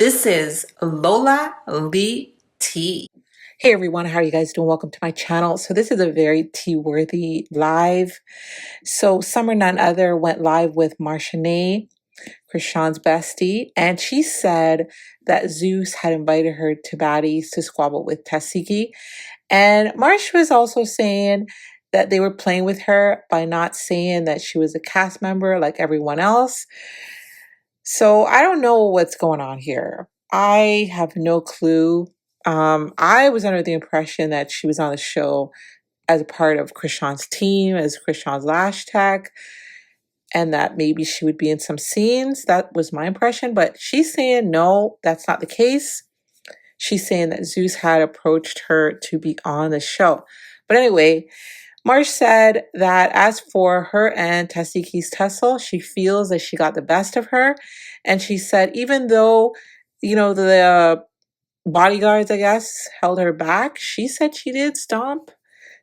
This is Lola Lee T. Hey everyone, how are you guys doing? Welcome to my channel. So this is a very tea-worthy live. So Summer None Other went live with Marshanae, CHRISEAN's bestie, and she said that Zeus had invited her to Baddies to squabble with Tiki. And Marsh was also saying that they were playing with her by not saying that she was a cast member like everyone else. So I don't know what's going on here. I have no clue. I was under the impression that she was on the show as a part of CHRISEAN's team, as CHRISEAN's lash tech, and that maybe she would be in some scenes. That was my impression, but she's saying no, that's not the case. She's saying that Zeus had approached her to be on the show. But anyway, Marsh said that as for her and Tiki's tussle, she feels that she got the best of her. And she said even though, the bodyguards, I guess, held her back, she said she did stomp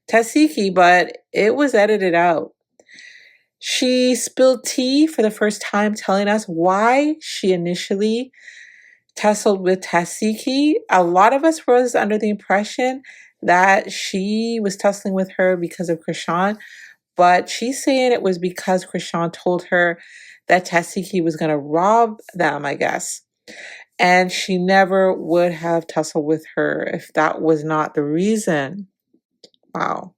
Tiki, but it was edited out. She spilled tea for the first time, telling us why she initially tussled with Tiki. A lot of us was under the impression that she was tussling with her because of CHRISEAN, but she's saying it was because CHRISEAN told her that Tiki was going to rob them, I guess. And she never would have tussled with her if that was not the reason. Wow.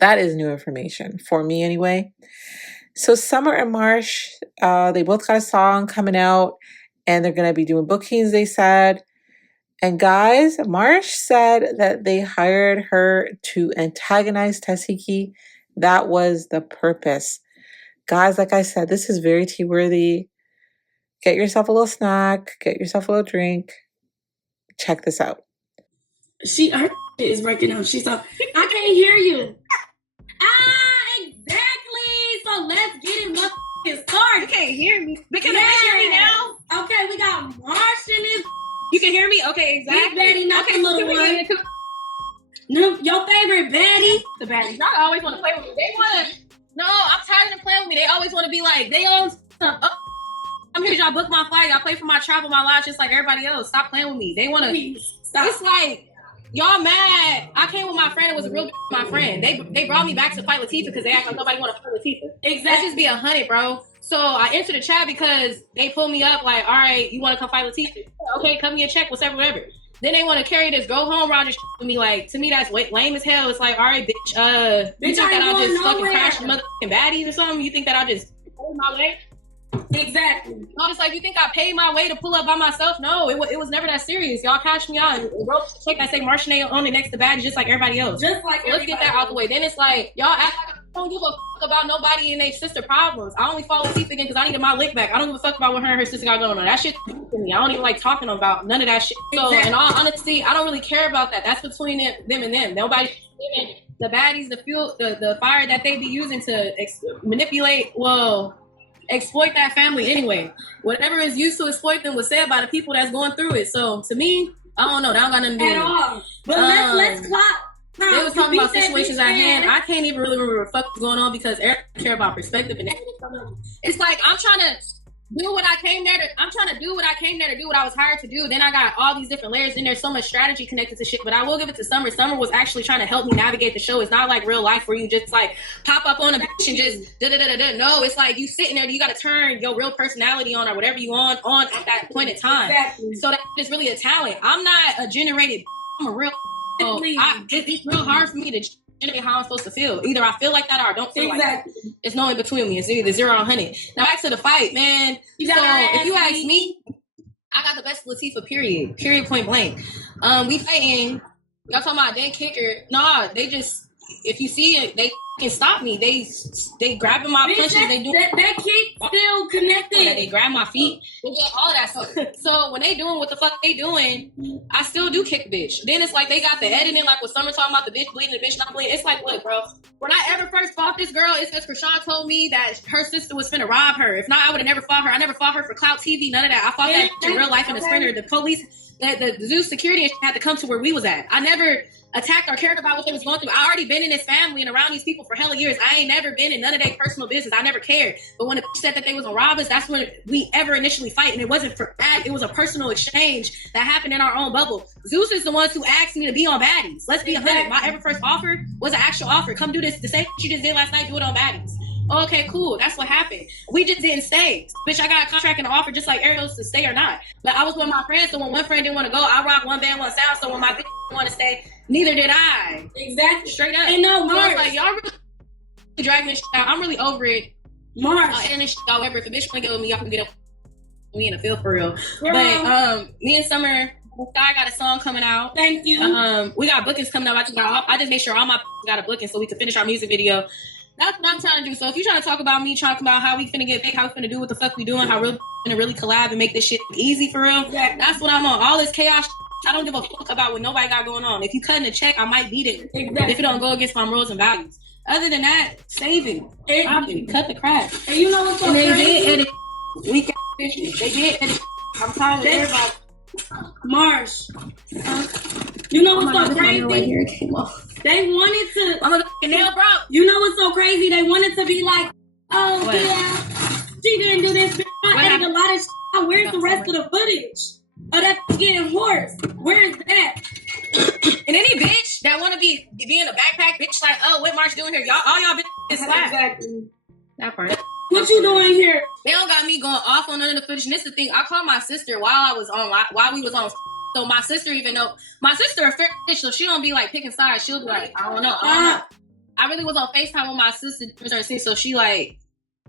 That is new information for me anyway. So Summer and Marsh, they both got a song coming out and they're going to be doing bookings, they said. And guys, Marsh said that they hired her to antagonize Tiki. That was the purpose. Guys, like I said, this is very tea-worthy. Get yourself a little snack. Get yourself a little drink. Check this out. Her shit is breaking up. She's like, I can't hear you. Exactly. So let's get it started. You can't hear me. But can I hear me now? Okay, we got Marsh in this. You can hear me? Okay, exactly. Big baddie, not okay, the little one. No, your favorite baddie? The baddies. Y'all always want to play with me. They want to. No, I'm tired of them playing with me. They always want to be like, they own stuff. Oh, I'm here, y'all book my flight. Y'all play for my travel, my lodge, just like everybody else. Stop playing with me. They want to. Stop. It's like, y'all mad. I came with my friend. It was a real my friend. They brought me back to fight Latifah because they act like nobody want to fight Latifah. Exactly. Let's just be 100, bro. So I entered the chat because they pulled me up like, all right, you want to come fight Latifah? Okay, come get a check, whatever. Then they want to carry this go home Roger with me. Like, to me, that's lame as hell. It's like, all right, bitch, you think that I'll just fucking crash the motherfucking baddies or something? You think that I'll just pay my way? Exactly. No, it's like, you think I paid my way to pull up by myself? No, it was never that serious. Y'all cashed me out and wrote the check that say Marshanae on it next to baddies just like everybody else. Just like let's get that out the way. Then it's like, y'all act like I don't give a fuck about nobody and their sister problems. I only follow Latifah again because I needed my lick back. I don't give a fuck about what her and her sister got going on. That shit to me. I don't even like talking about none of that shit. So in all honesty, I don't really care about that. That's between them and them. Nobody the baddies, the fuel, the fire that they be using to manipulate, exploit that family anyway. Whatever is used to exploit them was said by the people that's going through it. So to me, I don't know. That don't got nothing to do with it. At all. But let's clock. They was talking about situations at hand. I can't even really remember what the fuck was going on because everybody care about perspective and everything. It's like I'm trying to do what I came there to. I'm trying to do what I came there to do. What I was hired to do. Then I got all these different layers. Then there's so much strategy connected to shit. But I will give it to Summer. Summer was actually trying to help me navigate the show. It's not like real life where you just like pop up on a bitch and just da da da da. No, it's like you sitting there. You got to turn your real personality on or whatever you on at that point in time. Exactly. So that is really a talent. I'm not a generated. I'm a real. So it's real hard for me to generate how I'm supposed to feel. Either I feel like that or I don't feel like that. It's no in between me. It's either 0 or 100. Now back to the fight, man. So if you ask me, I got the best Latifah, period, point blank. We fighting. Y'all talking about they kick her. Nah, they just, if you see it, they can stop me. They grabbing my punches. They do that kick still connected. They grab my feet. They do all of that stuff. So when they doing what the fuck they doing, I still do kick bitch. Then it's like they got the editing, like what Summer talking about the bitch bleeding, the bitch not bleeding. It's like, look, bro. When I ever first fought this girl, it's because CHRISEAN told me that her sister was finna rob her. If not, I would have never fought her. I never fought her for clout TV, none of that. I fought that bitch in real life in a sprinter. The police that the Zeus security had to come to where we was at. I never attacked or cared about what they was going through. I already been in this family and around these people for hella years. I ain't never been in none of their personal business. I never cared. But when the said that they was gonna rob us, that's when we ever initially fight. And it wasn't for that. It was a personal exchange that happened in our own bubble. Zeus is the ones who asked me to be on Baddies. Let's be honest. My ever first offer was an actual offer. Come do this. The same you just did last night, do it on Baddies. Okay, cool. That's what happened. We just didn't stay. Bitch, I got a contract and an offer just like everyone else to stay or not. But I was with my friends, so when one friend didn't want to go, I rock one band, one sound. So when my bitch didn't want to stay, neither did I. Exactly. Straight up. And no, so Mars. it's like, y'all really dragging this shit out. I'm really over it. Mars. And this shit, however, if a bitch want to get with me, y'all can get up with me in the field for real. Girl. But me and Summer, I got a song coming out. Thank you. We got bookings coming up. I just made sure all my got a booking so we could finish our music video. That's what I'm trying to do. So if you're trying to talk about me, talk about how we finna get big, how we finna do what the fuck we doing, how we're gonna really collab and make this shit easy for real, that's what I'm on. All this chaos, I don't give a fuck about what nobody got going on. If you cutting a check, I might beat it. Exactly. If it don't go against my morals and values. Other than that, save it. Cut the crap. And you know what's so And they crazy? did edit. We got bitches. They did edit. I'm tired of everybody. Marsh. You know what's so crazy? Right here, it came off. They wanted to. I'm gonna get nail broke. You know what's so crazy? They wanted to be like, oh What? yeah, she didn't do this. I edited a lot of shit. Where's the rest of the footage? Oh, that's getting hoarse. Where is that? And any bitch that want to be in a backpack, bitch, like, oh, what Marsh doing here? Y'all, all y'all bitches is slack. Exactly. That part. What you doing here? They don't got me going off on none of the footage. And this is the thing. I called my sister while we was on. So my sister even know my sister a fair bitch, so she don't be like picking sides. She'll be like, I don't know. I really was on FaceTime with my sister, so she like,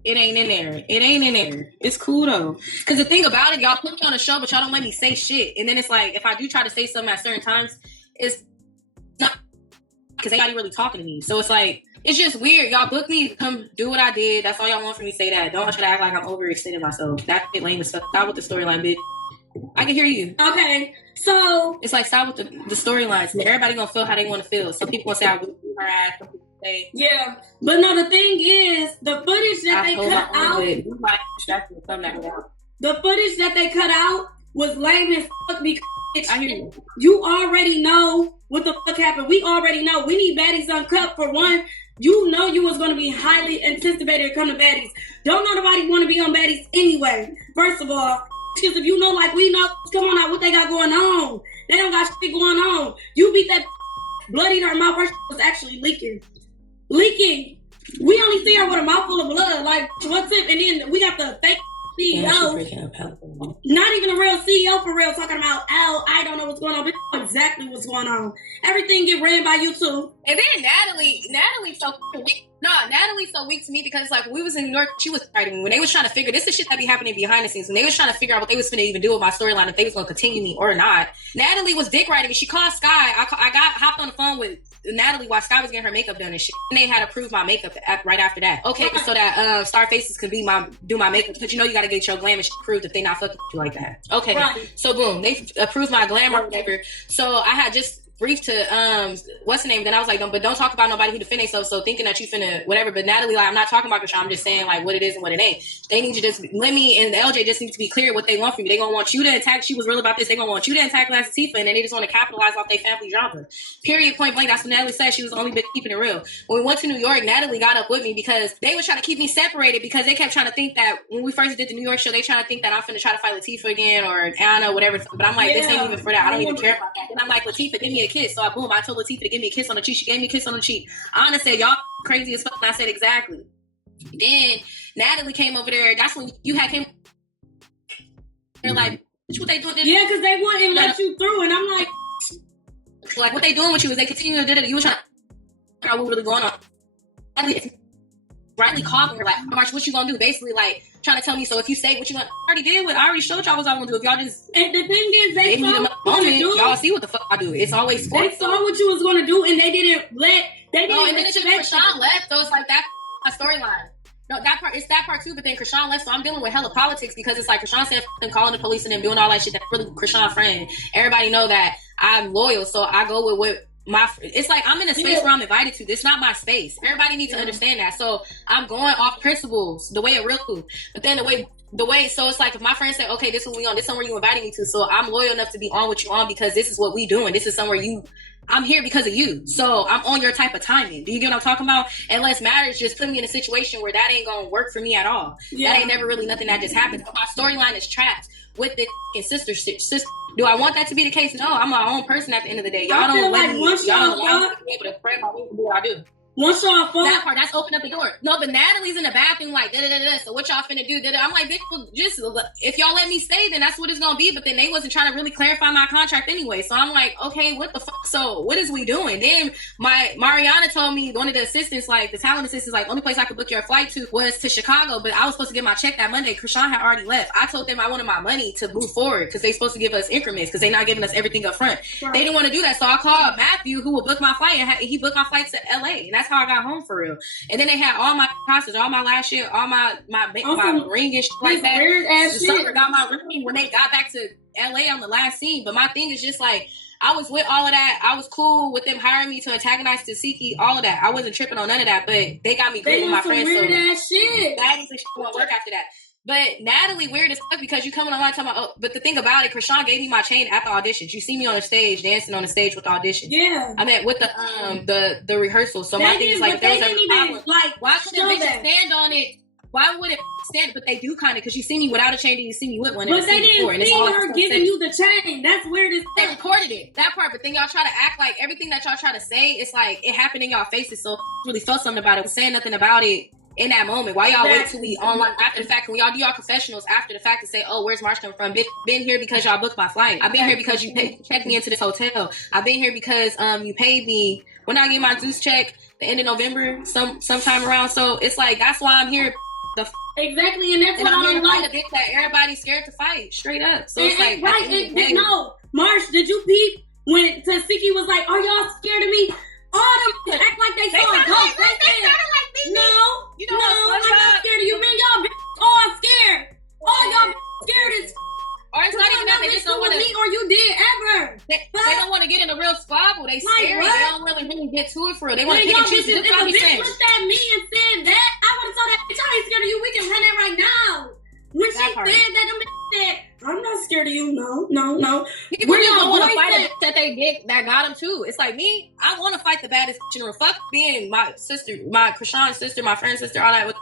it ain't in there. It ain't in there. It's cool though. Cause the thing about it, y'all put me on a show, but y'all don't let me say shit. And then it's like, if I do try to say something at certain times, it's not because they ain't really talking to me. So it's like, it's just weird. Y'all book me to come do what I did. That's all y'all want from me to say that. Don't try to act like I'm overextending myself. That shit lame as fuck. Stop with the storyline, bitch. I can hear you. Okay, so it's like, stop with the storylines. Everybody gonna feel how they want to feel. Some people gonna say I would do her ass. Some people say, yeah, but no. The thing is, the footage that they cut out. The footage that they cut out was lame as fuck because I hear you. You already know what the fuck happened. We already know. We need Baddies Uncut for one. You know you was going to be highly anticipated to come to Baddies. Don't nobody want to be on Baddies anyway. First of all, because if you know like we know what's going on, what they got going on. They don't got shit going on. You beat that bloody her mouth. Her was actually leaking. We only see her with a mouthful of blood. Like, what's it? And then we got the fake CEO. Not even a real CEO for real talking about, oh, I don't know what's going on. But you know exactly what's going on. Everything get ran by you too. And then Natalie's so weak. Natalie's so weak to me because like when we was in New York, she was fighting me. When they was trying to figure, this is shit that be happening behind the scenes. When they was trying to figure out what they was finna even do with my storyline, if they was gonna continue me or not. Natalie was dick riding me. She called Sky. I got hopped on the phone with Natalie while Sky was getting her makeup done and shit. And they had approved my makeup right after that. Okay, so that Star Faces can be do my makeup, but you know you gotta get your glam and shit approved if they not fucking you like that. Okay, right. So boom, they approved my glam or whatever. So I had just briefed to what's the name? Then I was like, don't talk about nobody who defend themselves. So thinking that you finna whatever. But Natalie, like, I'm not talking about Krishan. I'm just saying like what it is and what it ain't. They need to just let me and the LJ just need to be clear what they want from me. They gonna want you to attack. She was real about this. They gonna want you to attack Latifah, and then they just want to capitalize off their family drama. Period. Point blank. That's what Natalie said. She was the only bitch keeping it real. When we went to New York, Natalie got up with me because they were trying to keep me separated because they kept trying to think that when we first did the New York show, they trying to think that I'm finna try to fight Latifah again or Anna, whatever. But I'm like, this ain't even for that. I don't even care about that. And I'm like, Latifah, give me a kiss. So I told Latifah to give me a kiss on the cheek. She gave me a kiss on the cheek. Anna said, y'all crazy as fuck. And I said, exactly. Then Natalie came over there. That's when you had came. They're like, what they doing? Yeah, because they wouldn't let you through. And I'm like, what they doing with you is they continue to do it. You were trying to figure out what really going on. Natalie rightly called her like, Marsh, what you gonna do? Basically, like, trying to tell me, so if you say what you want, I already did what I already showed y'all what I was gonna do. If y'all just and the thing is, they saw what what you do. Y'all see what the fuck I do. It's always sports. They saw what you was gonna do, and they didn't let. They didn't. No, and then it's just Krishan left, so it's like that a storyline. No, that part, it's that part too. But then Krishan left, so I'm dealing with hella politics because it's like Krishan said, calling the police and them doing all that shit. That's really Krishan friend. Everybody know that I'm loyal, so I go with what. It's like I'm in a space where I'm invited to. This is not my space. Everybody needs to understand that. So I'm going off principles the way it really. But then the way the way, so it's like if my friends say, okay, this is what we on, this is somewhere you invited me to, so I'm loyal enough to be on what you on because this is what we doing. This is somewhere I'm here because of you. So I'm on your type of timing. Do you get what I'm talking about? Unless matters just put me in a situation where that ain't gonna work for me at all. Yeah. That ain't never really nothing that just happens. But my storyline is trapped with the sister. Do I want that to be the case? No, I'm my own person at the end of the day. Y'all don't let me, y'all don't allow me to be able to spread my wings and do what I do. Once y'all fall, that part, that's open up the door. No, but Natalie's in the bathroom like da-da-da-da. So what y'all finna do? I'm like, bitch, just if y'all let me stay, then that's what it's gonna be. But then they wasn't trying to really clarify my contract anyway. So I'm like, okay, what the fuck? So what is we doing? Then Mariana told me, one of the assistants, like the talent assistants, like only place I could book your flight to was to Chicago. But I was supposed to get my check that Monday. Chrisean had already left. I told them I wanted my money to move forward because they supposed to give us increments because they not giving us everything up front. Right. They didn't want to do that. So I called Matthew, who will book my flight, and he booked my flight to LA, and that's how I got home for real. And then they had all my hostage, all my last shit, all my ring and shit like that. Weird ass shit. Got my ring when they got back to LA on the last scene. But my thing is just like, I was with all of that. I was cool with them hiring me to antagonize Tiki, all of that. I wasn't tripping on none of that, but they got me good with my friends. Weird ass shit. Baddies and shit won't work after that. But Natalie weird as fuck because you coming online talking about, but the thing about it, Chrisean gave me my chain at the auditions. You see me on the stage, dancing on the stage with the audition. Yeah. I mean, with the rehearsal. So my thing is like, there was a problem. Like, why couldn't bitches stand on it? Why would it stand? But they do kind of, because you see me without a chain and you see me with one. But they didn't see her giving you the chain. That's weird as fuck. They recorded it, that part. But then y'all try to act like everything that y'all try to say, it's like, it happened in y'all faces. So really felt something about it. Was saying nothing about it in that moment. Why y'all wait till we online after the fact? When y'all do y'all confessionals after the fact and say, oh, where's Marsh coming from? Bitch, been here because y'all booked my flight. I've been here because you checked me into this hotel. I've been here because you paid me when I get my Zeus check the end of November, sometime around. So it's like, that's why I'm here. Exactly, and that's what I'm like. The bitch that everybody's scared to fight, straight up. So it's like, right? No, Marsh, did you peep when Tiki was like, "Are y'all scared of me?" All them act like they saw a ghost. They sounded like me. No, you know, I'm not scared of you, man. Y'all all scared. All y'all scared as. Or it's not even that they just don't want to. Or you did ever. They don't want to get in a real squabble. They scary. They don't really get to it for real. They want to pick and choose. If a bitch looked at me and said that, I would have told that bitch, I ain't scared of you. We can run that right now. When she said that, them bitch said, I'm not scared of you. No. People don't want to fight that they get that got them too. It's like me. I want to fight the baddest bitch in the world. Fuck being my sister, my Chrisean's sister, my friend's sister, all that with.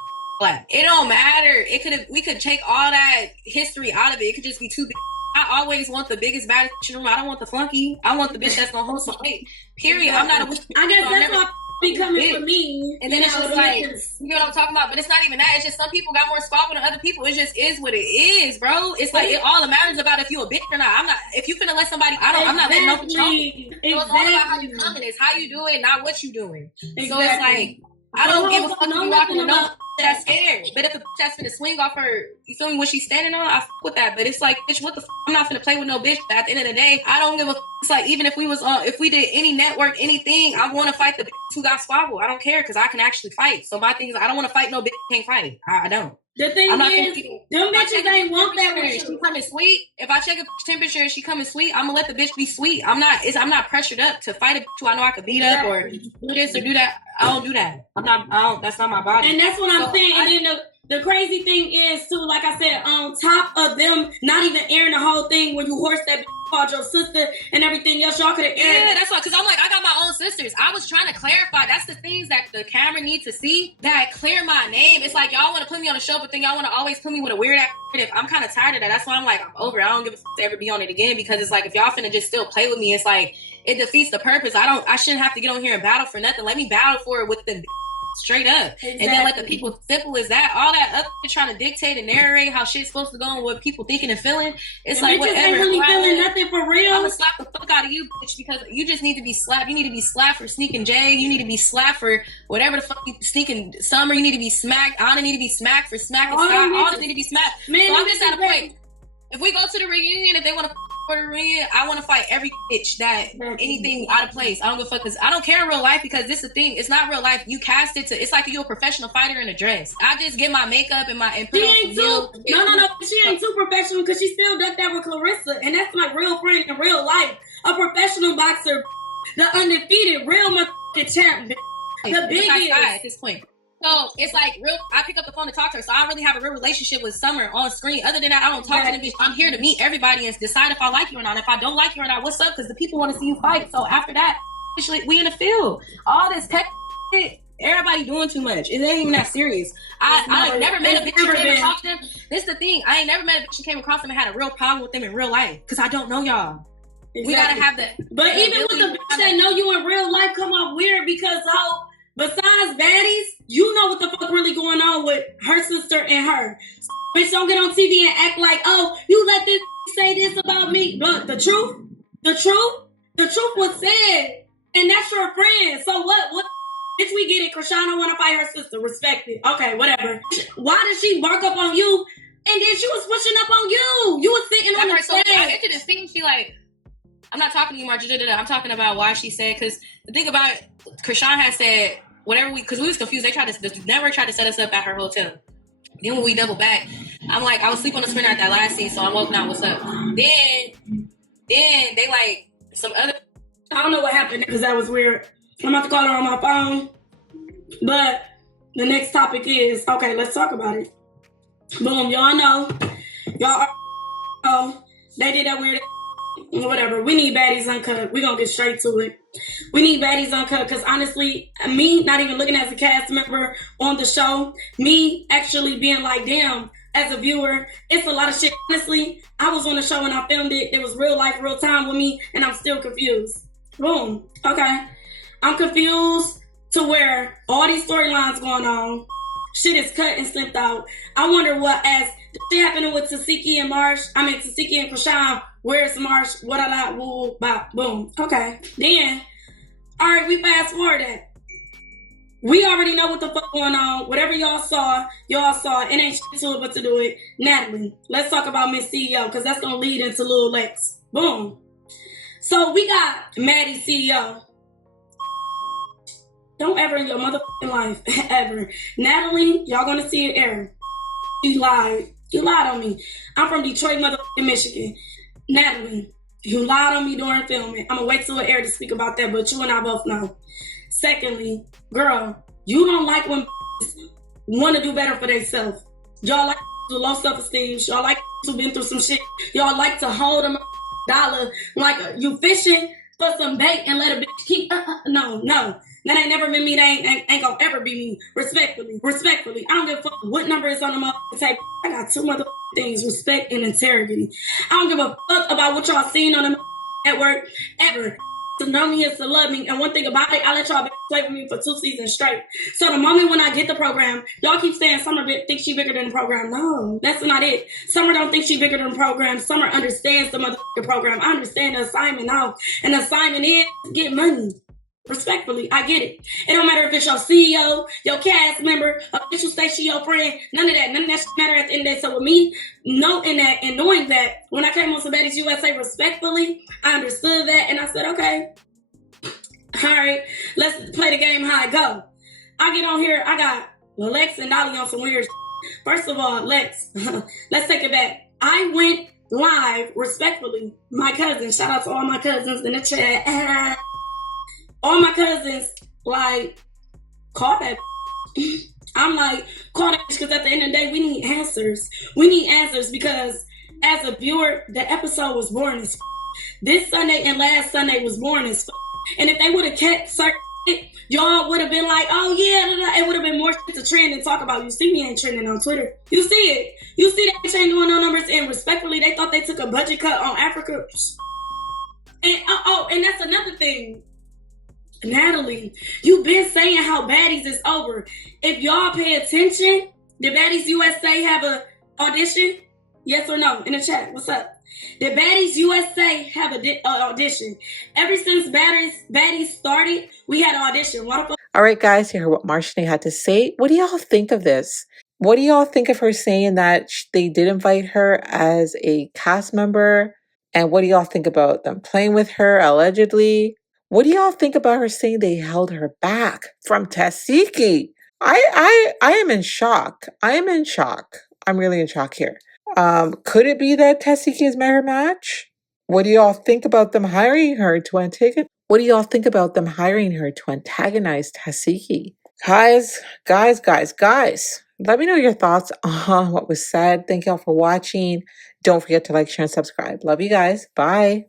It don't matter. We could take all that history out of it. It could just be too big. I always want the biggest, baddest bitch in the room. I don't want the flunky. I want the bitch that's gonna hold some weight. Period. I'm not a. I guess that's why be coming for me. And then it's just like, you know what I'm talking about? But it's not even that. It's just some people got more squabble than other people. It just is what it is, bro. It's like it all matters about if you a bitch or not. I'm not. If you finna let somebody, I'm not letting no control. So it's all about how you coming. It's how you do it, not what you doing. So it's like, I don't give a fuck if you walking with no that's scared. But if the bitch that's finna swing off her, you feel me, what she's standing on, I fuck with that. But it's like, bitch, what the I'm not finna play with no bitch. But at the end of the day, I don't give a It's like, even if we was if we did any network, anything, I want to fight the bitch who got squabble. I don't care because I can actually fight. So my thing is, I don't want to fight no bitch who can't fight. I don't. The thing is, them bitches ain't want that with you. She coming sweet. If I check a temperature and she coming sweet, I'm gonna let the bitch be sweet. I'm not pressured up to fight a bitch who I know I could beat up or do this or do that. I don't do that. That's not my body. And that's what I'm saying. And then the crazy thing is too, like I said, on top of them not even airing the whole thing when you horse that bitch called your sister and everything else, y'all could have aired. Yeah, that's why. Because I'm like, I got my own sisters. I was trying to clarify. That's the things that the camera needs to see that clear my name. It's like y'all want to put me on a show, but then y'all want to always put me with a weird ass. I'm kind of tired of that. That's why I'm like, I'm over it. I don't give a to ever be on it again because it's like if y'all finna just still play with me, it's like it defeats the purpose. I shouldn't have to get on here and battle for nothing. Let me battle for it with them. Straight up. Exactly. And then let the people, simple as that, all that up trying to dictate and narrate how shit's supposed to go and what people thinking and feeling, it's and like whatever. Ain't really feeling nothing for real. I'm gonna slap the fuck out of you, bitch, because you just need to be slapped. You need to be slapped for sneaking Jay. You need to be slapped for whatever the fuck you sneaking Summer. You need to be smacked. Anna need to be smacked for smacking Scott. All this need to be smacked. Man, so I'm just at a point. If we go to the reunion, if they want to for the reunion, I want to fight every bitch that anything out of place. I don't give a fuck because I don't care in real life because this is the thing. It's not real life. You cast it to. It's like you're a professional fighter in a dress. I just get my makeup and put on some heels. No. She ain't too professional because she still ducked that with Clarissa, and that's my real friend in real life. A professional boxer, the undefeated, real motherfucking champ, the biggest at this point. So it's like real. I pick up the phone to talk to her, so I really have a real relationship with Summer on screen. Other than that, I don't talk to the bitch. I'm here to meet everybody and decide if I like you or not. If I don't like you or not, what's up? Because the people want to see you fight. So after that, we in the field. All this tech shit, everybody doing too much. It ain't even that serious. I never met a bitch who came across them. This is the thing. I ain't never met a bitch who came across them and had a real problem with them in real life. Because I don't know y'all. Exactly. We gotta have that. But even with the bitch that know you in real life come off weird because how besides baddies, you know what the fuck really going on with her sister and her. Bitch don't get on TV and act like, oh, you let this say this about me. But the truth was said. And that's your friend. So what bitch, we get it. Chrisean wanna fight her sister. Respect it. Okay, whatever. Why did she bark up on you? And then she was pushing up on you. You was sitting on the stage. I get to this thing, she like, I'm not talking to you, Marge. I'm talking about why she said, because the thing about it, Chrisean had said, whatever because we was confused. The network tried to set us up at her hotel. Then when we double back, I'm like, I was sleeping on the sprinter at that last scene, so I'm woken out, what's up? Then they like, some other... I don't know what happened, because that was weird. I'm about to call her on my phone. But the next topic is, okay, let's talk about it. Boom, y'all know. Y'all know. They did that weird... Whatever. We need Baddies Uncut. We're going to get straight to it. We need Baddies Uncut because honestly, me not even looking as a cast member on the show, me actually being like, damn, as a viewer, it's a lot of shit. Honestly, I was on the show and I filmed it. It was real life, real time with me, and I'm still confused. Boom. Okay. I'm confused to where all these storylines going on, shit is cut and slipped out. I wonder what, as the shit happening with Tiki and Marsh, Tiki and Chrisean, where's Marsh, what I like, woo, bop, boom. Okay. Then, all right, we fast forward that. We already know what the fuck going on. Whatever y'all saw. It ain't shit to it but to do it. Natalie, let's talk about Miss CEO, because that's going to lead into Lil Lex. Boom. So we got Maddie CEO. Don't ever in your motherfucking life, ever. Natalie, y'all going to see it air. You lied. You lied on me. I'm from Detroit, motherfucking Michigan. Natalie, you lied on me during filming. I'm going to wait till it air to speak about that, but you and I both know. Secondly, girl, you don't like when want to do better for themselves. Y'all like to low self-esteem. Y'all like to been through some shit. Y'all like to hold them $1 like you fishing for some bait and let a bitch keep. No. That ain't never been me. That ain't gonna ever be me. Respectfully. I don't give a fuck what number is on the motherfucking table. I got two motherfucking things: respect and integrity. I don't give a fuck about what y'all seen on the network ever. To know me is to love me, and one thing about it, I let y'all play with me for 2 seasons straight. So the moment when I get the program, y'all keep saying Summer thinks she bigger than the program. No, that's not it. Summer don't think she bigger than the program. Summer understands the motherfucking program. I understand the assignment now, and the assignment is get money. Respectfully, I get it. It don't matter if it's your CEO, your cast member, official station, your friend. None of that shit matter at the end of the day. So with me knowing that and knowing that, when I came on Baddies USA, respectfully, I understood that and I said, okay, all right, let's play the game how it go. I get on here, I got Lex and Natalie on some weird shit. First of all, Lex, let's take it back. I went live, respectfully, my cousins, shout out to all my cousins in the chat. All my cousins, like, call that. I'm like, call that because at the end of the day, we need answers. We need answers because as a viewer, the episode was boring as This Sunday and last Sunday was boring as And if they would have kept certain y'all would have been like, oh yeah, it would have been more shit to trend and talk about. You see me ain't trending on Twitter. You see it. You see that bitch ain't doing no numbers, and respectfully, they thought they took a budget cut on Africa. And and that's another thing. Natalie, you've been saying how Baddies is over. If y'all pay attention, did Baddies USA have an audition? Yes or no? In the chat, what's up? Did Baddies USA have an audition? Ever since Baddies started, we had an audition. All right, guys, you heard what Marshall had to say. What do y'all think of this? What do y'all think of her saying that they did invite her as a cast member? And what do y'all think about them playing with her, allegedly? What do y'all think about her saying they held her back from Tiki? I am in shock. I am in shock. I'm really in shock here. Could it be that Tiki is her match? What do y'all think about them hiring her to antagonize? What do y'all think about them hiring her to antagonize Tiki? Guys. Let me know your thoughts on what was said. Thank y'all for watching. Don't forget to like, share, and subscribe. Love you guys. Bye.